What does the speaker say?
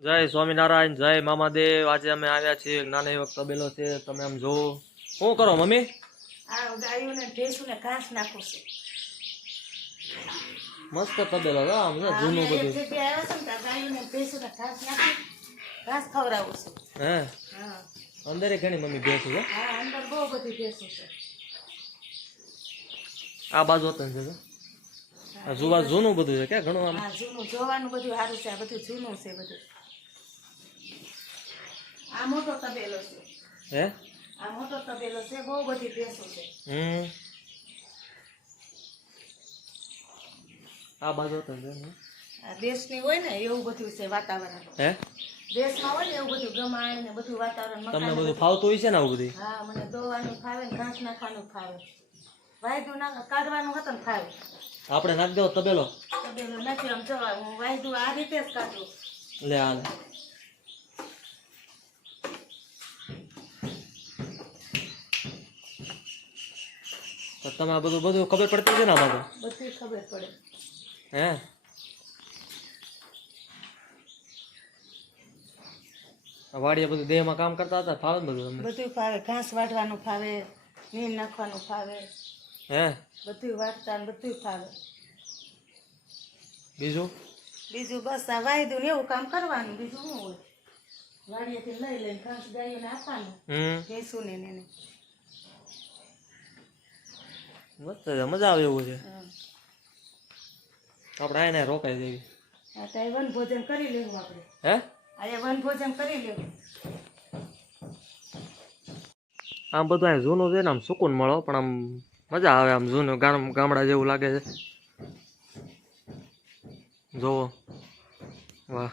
જય સ્વામિનારાયણ, જય મામાદેવ। આજે અમે આવ્યા છીએ નાનો એવો તબેલો છે, તમે આમ જોવો। શું કરો મમ્મી? આ ગાયોને ભેંસોને ઘાસ નાખું છું। મસ્ત તબેલો છે, આમ ને જૂનું બધું। એક જગ્યાએ આવ્યા છે ને ત્યાં ગાયોને ભેંસોને ઘાસ નાખી ઘાસ ખવડાવું છું। હે હા અંદર ઘણી મમ્મી ભેંસો છે। હા, અંદર બહુ બધી ભેંસો છે। આ બાજુ હતું છે આ જુવા જૂનું બધું છે કે ઘણું આમ? હા, જૂનું જોવાનું બધું સારું છે। આ બધું જૂનું છે બધું। આ મોટો તબેલો છે। હે આ મોટો તબેલો છે, બહુ બધી ભેંસો છે। આ બાજુ હતું છે આ દેશની હોય ને એવું બધું છે વાતાવરણ। હે દેશમાં હોય ને એવું બધું ગમાણ ને બધું વાતાવરણ તમને મકાન બધું ફાવતું હોય છે ને આવું બધું? હા, મને દોવાનું ફાવે ને ઘાસ નાખવાનું ફાવે। વાયદું કાઢવાનું હતું ને ફાવે। આપણે નાખી દેવો તબેલો? તબેલો નથી આમ જવા હું વાયદું આ રીતે જ કાઢું। લે હાલ તો તમે આ બધું બધું ખબર પડતી છે ને આમાં તો? બધી ખબર પડે। હે વાડીએ બધું દેહમાં કામ કરતા હતા, ફાવે ને બધું તમને? બધું ફાવે। ઘાસ વાઢવાનું ફાવે, નીમ નાખવાનું ફાવે, હે બધું વાટતા ને બધું ફાવે। બીજું બીજું બસ આ વાયદું ને એવું કામ કરવાનું, બીજું શું હોય? વાડીએથી લઈ લઈને ઘાસ ગાયોને આપવાનું, ભેંસુને ને એને। મસ્ત છે, મજા આવે એવું છે। હા, આપણે આને રોકાઈ દેવી। આ તો વન ભોજન કરી લેવું આપણે। હે આ વન ભોજન કરી લેવું। આમ બધું અહીં જૂનું છે ને આમ સુકૂન મળો, પણ આમ મજા આવે, આમ જૂનું ગામડા જેવું લાગે છે। જોવો વાહ।